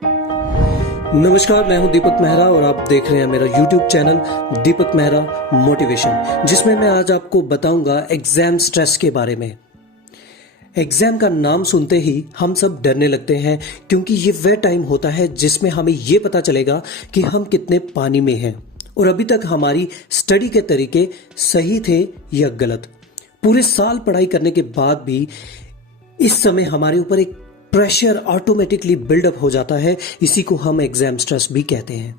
नमस्कार, मैं हूं दीपक मेहरा और आप देख रहे हैं मेरा YouTube चैनल दीपक मेहरा मोटिवेशन, जिसमें मैं आज आपको बताऊंगा एग्जाम स्ट्रेस के बारे में। एग्जाम का नाम सुनते ही हम सब डरने लगते हैं, क्योंकि ये वह टाइम होता है जिसमें हमें ये पता चलेगा कि हम कितने पानी में हैं और अभी तक हमारी स्टडी के तरीके सही थे या गलत। पूरे साल पढ़ाई करने के बाद भी इस समय हमारे ऊपर एक प्रेशर ऑटोमेटिकली बिल्डअप हो जाता है। इसी को हम एग्जाम स्ट्रेस भी कहते हैं।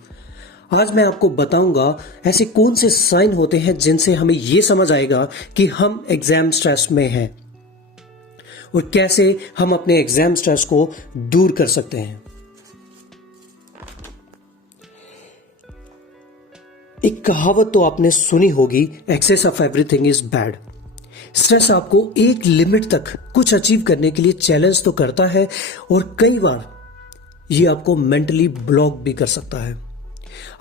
आज मैं आपको बताऊंगा ऐसे कौन से साइन होते हैं जिनसे हमें यह समझ आएगा कि हम एग्जाम स्ट्रेस में हैं और कैसे हम अपने एग्जाम स्ट्रेस को दूर कर सकते हैं। एक कहावत तो आपने सुनी होगी, excess of everything is bad. Stress आपको एक लिमिट तक कुछ अचीव करने के लिए चैलेंज तो करता है और कई बार ये आपको मेंटली ब्लॉक भी कर सकता है।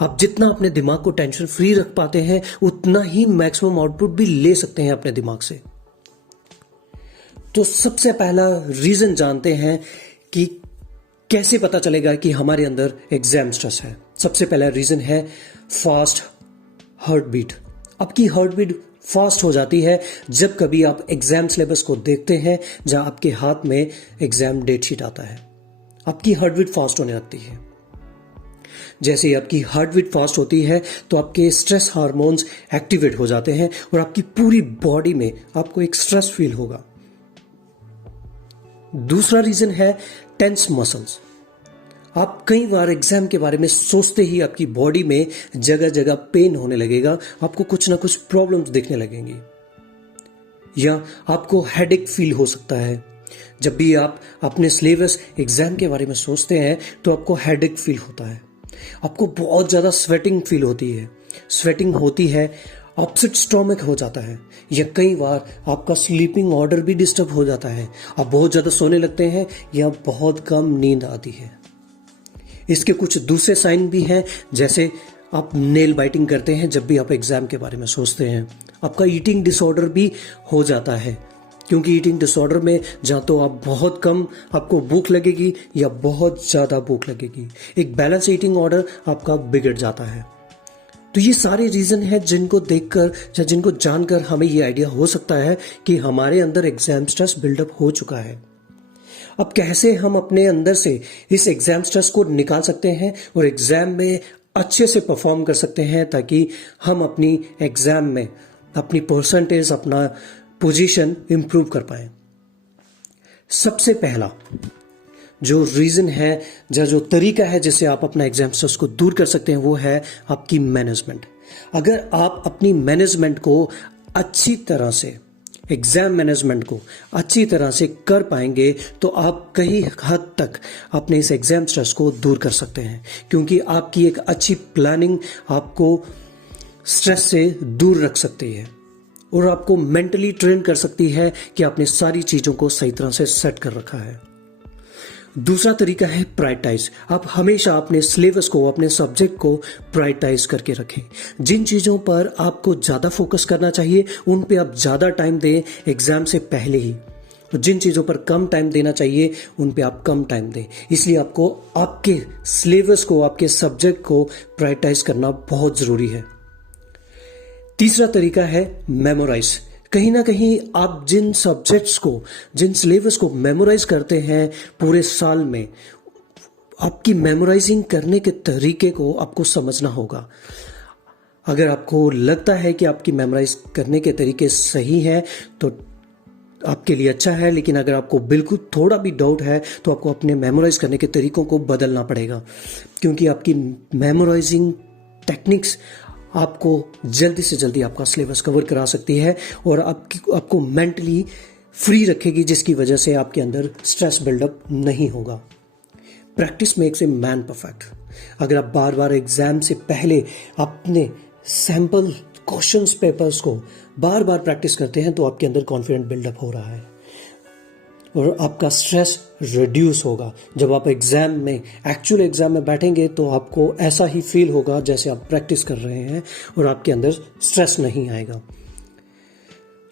आप जितना अपने दिमाग को टेंशन फ्री रख पाते हैं, उतना ही मैक्सिमम आउटपुट भी ले सकते हैं अपने दिमाग से। तो सबसे पहला रीजन जानते हैं कि कैसे पता चलेगा कि हमारे अंदर एग्जाम स्ट्रेस है। सबसे पहला रीजन है फास्ट हार्ट बीट। आपकी हार्ट बीट फास्ट हो जाती है जब कभी आप एग्जाम सिलेबस को देखते हैं, जहां आपके हाथ में एग्जाम डेट शीट आता है। आपकी हार्ट बीट फास्ट होने लगती है। जैसे ही आपकी हार्ट बीट फास्ट होती है तो आपके स्ट्रेस हार्मोन्स एक्टिवेट हो जाते हैं और आपकी पूरी बॉडी में आपको एक स्ट्रेस फील होगा। दूसरा रीजन है टेंस मसल्स। आप कई बार एग्जाम के बारे में सोचते ही आपकी बॉडी में जगह जगह पेन होने लगेगा, आपको कुछ ना कुछ प्रॉब्लम्स दिखने लगेंगी या आपको हेडेक फील हो सकता है। जब भी आप अपने सिलेबस एग्जाम के बारे में सोचते हैं तो आपको हेडेक फील होता है, आपको बहुत ज्यादा स्वेटिंग फील होती है। स्वेटिंग होती है, अपसेट स्टोमक हो जाता है या कई बार आपका स्लीपिंग ऑर्डर भी डिस्टर्ब हो जाता है। आप बहुत ज्यादा सोने लगते हैं या बहुत कम नींद आती है। इसके कुछ दूसरे साइन भी हैं, जैसे आप नेल बाइटिंग करते हैं जब भी आप एग्जाम के बारे में सोचते हैं। आपका ईटिंग डिसऑर्डर भी हो जाता है, क्योंकि ईटिंग डिसऑर्डर में जहाँ तो आप बहुत कम आपको भूख लगेगी या बहुत ज़्यादा भूख लगेगी। एक बैलेंस ईटिंग ऑर्डर आपका बिगड़ जाता है। तो ये सारे रीज़न हैं जिनको देखकर या जिनको जानकर हमें ये आइडिया हो सकता है कि हमारे अंदर एग्जाम स्ट्रेस बिल्डअप हो चुका है। अब कैसे हम अपने अंदर से इस एग्जाम स्ट्रेस को निकाल सकते हैं और एग्जाम में अच्छे से परफॉर्म कर सकते हैं, ताकि हम अपनी एग्जाम में अपनी परसेंटेज, अपना पोजीशन इंप्रूव कर पाए। सबसे पहला जो रीजन है, जो तरीका है जिससे आप अपना एग्जाम स्ट्रेस को दूर कर सकते हैं, वो है आपकी मैनेजमेंट। अगर आप अपनी मैनेजमेंट को अच्छी तरह से, एग्जाम मैनेजमेंट को अच्छी तरह से कर पाएंगे तो आप कई हद तक अपने इस एग्जाम स्ट्रेस को दूर कर सकते हैं, क्योंकि आपकी एक अच्छी प्लानिंग आपको स्ट्रेस से दूर रख सकती है और आपको मेंटली ट्रेन कर सकती है कि आपने सारी चीज़ों को सही तरह से सेट कर रखा है। दूसरा तरीका है प्रायोरिटाइज। आप हमेशा अपने सिलेबस को, अपने सब्जेक्ट को प्रायोरिटाइज करके रखें। जिन चीज़ों पर आपको ज़्यादा फोकस करना चाहिए उन पे आप ज़्यादा टाइम दें एग्जाम से पहले ही, और जिन चीज़ों पर कम टाइम देना चाहिए उन पे आप कम टाइम दें। इसलिए आपको आपके सिलेबस को, आपके सब्जेक्ट को प्रायोरिटाइज करना बहुत ज़रूरी है। तीसरा तरीका है मेमोराइज। कहीं ना कहीं आप जिन सब्जेक्ट्स को, जिन सिलेबस को मेमोराइज करते हैं पूरे साल में, आपकी मेमोराइजिंग करने के तरीके को आपको समझना होगा। अगर आपको लगता है कि आपकी मेमोराइज करने के तरीके सही हैं तो आपके लिए अच्छा है, लेकिन अगर आपको बिल्कुल थोड़ा भी डाउट है तो आपको अपने मेमोराइज करने के तरीकों को बदलना पड़ेगा, क्योंकि आपकी मेमोराइजिंग टेक्निक्स आपको जल्दी से जल्दी आपका सिलेबस कवर करा सकती है और आपको मेंटली फ्री रखेगी, जिसकी वजह से आपके अंदर स्ट्रेस बिल्डअप नहीं होगा। Practice makes a man perfect. अगर आप बार बार एग्जाम से पहले अपने सैंपल क्वेश्चंस पेपर्स को बार बार प्रैक्टिस करते हैं तो आपके अंदर कॉन्फिडेंस बिल्डअप हो रहा है और आपका स्ट्रेस रिड्यूस होगा। जब आप एग्जाम में, एक्चुअल एग्जाम में बैठेंगे तो आपको ऐसा ही फील होगा जैसे आप प्रैक्टिस कर रहे हैं और आपके अंदर स्ट्रेस नहीं आएगा।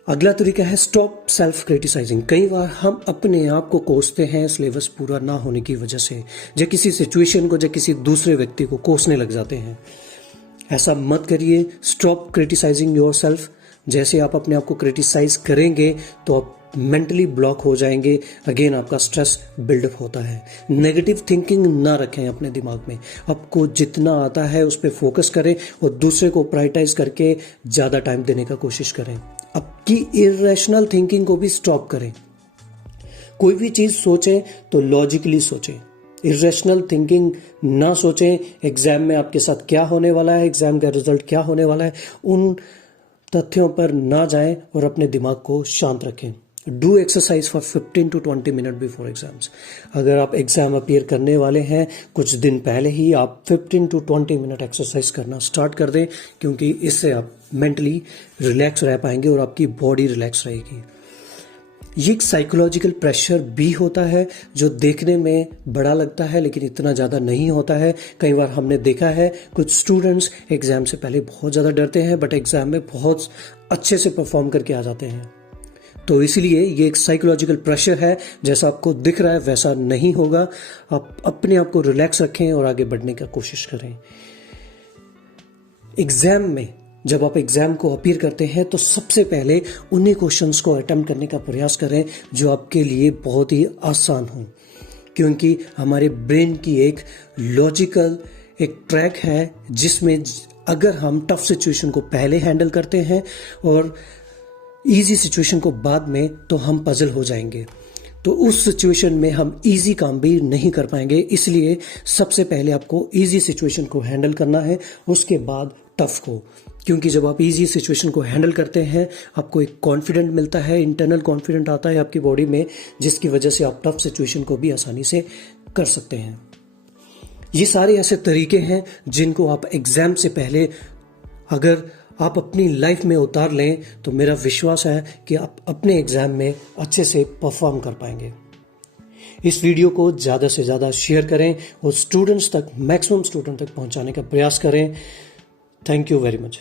अगला तरीका है स्टॉप सेल्फ क्रिटिसाइजिंग। कई बार हम अपने आप को कोसते हैं सिलेबस पूरा ना होने की वजह से, या किसी सिचुएशन को या किसी दूसरे व्यक्ति को कोसने लग जाते हैं। ऐसा मत करिए। Stop criticising yourself. जैसे आप अपने आप को क्रिटिसाइज करेंगे तो आप मेंटली ब्लॉक हो जाएंगे। अगेन आपका स्ट्रेस बिल्डअप होता है। नेगेटिव थिंकिंग ना रखें अपने दिमाग में। आपको जितना आता है उस पर फोकस करें और दूसरे को प्रायोरिटाइज करके ज़्यादा टाइम देने का कोशिश करें। आपकी इरेशनल थिंकिंग को भी स्टॉप करें। कोई भी चीज़ सोचें तो लॉजिकली सोचें, इरेशनल थिंकिंग ना सोचें। एग्जाम में आपके साथ क्या होने वाला है, एग्जाम का रिजल्ट क्या होने वाला है, उन तथ्यों पर ना जाएं और अपने दिमाग को शांत रखें। Do exercise for 15 to 20 minute before exams. अगर आप एग्जाम अपीयर करने वाले हैं कुछ दिन पहले ही आप 15 to 20 मिनट एक्सरसाइज करना स्टार्ट कर दें, क्योंकि इससे आप मेंटली रिलैक्स रह पाएंगे और आपकी बॉडी रिलैक्स रहेगी। ये एक साइकोलॉजिकल प्रेशर भी होता है जो देखने में बड़ा लगता है लेकिन इतना ज़्यादा नहीं होता है। कई बार हमने देखा है कुछ स्टूडेंट्स एग्जाम से पहले बहुत ज़्यादा डरते हैं बट एग्जाम में बहुत अच्छे से परफॉर्म करके आ जाते हैं। तो इसलिए ये एक साइकोलॉजिकल प्रेशर है, जैसा आपको दिख रहा है वैसा नहीं होगा। आप अपने आप को रिलैक्स रखें और आगे बढ़ने का कोशिश करें। एग्जाम में जब आप एग्जाम को अपीयर करते हैं तो सबसे पहले उन्हीं क्वेश्चंस को अटेम्प्ट करने का प्रयास करें जो आपके लिए बहुत ही आसान हो, क्योंकि हमारे ब्रेन की एक लॉजिकल एक ट्रैक है जिसमें अगर हम टफ सिचुएशन को पहले हैंडल करते हैं और इजी सिचुएशन को बाद में, तो हम पजल हो जाएंगे। तो उस सिचुएशन में हम इजी काम भी नहीं कर पाएंगे। इसलिए सबसे पहले आपको इजी सिचुएशन को हैंडल करना है, उसके बाद टफ को। क्योंकि जब आप इजी सिचुएशन को हैंडल करते हैं आपको एक कॉन्फिडेंट मिलता है, इंटरनल कॉन्फिडेंट आता है आपकी बॉडी में, जिसकी वजह से आप टफ सिचुएशन को भी आसानी से कर सकते हैं। ये सारे ऐसे तरीके हैं जिनको आप एग्जाम से पहले अगर आप अपनी लाइफ में उतार लें तो मेरा विश्वास है कि आप अपने एग्जाम में अच्छे से परफॉर्म कर पाएंगे। इस वीडियो को ज़्यादा से ज़्यादा शेयर करें और स्टूडेंट्स तक, मैक्सिमम स्टूडेंट तक पहुंचाने का प्रयास करें। Thank you very much.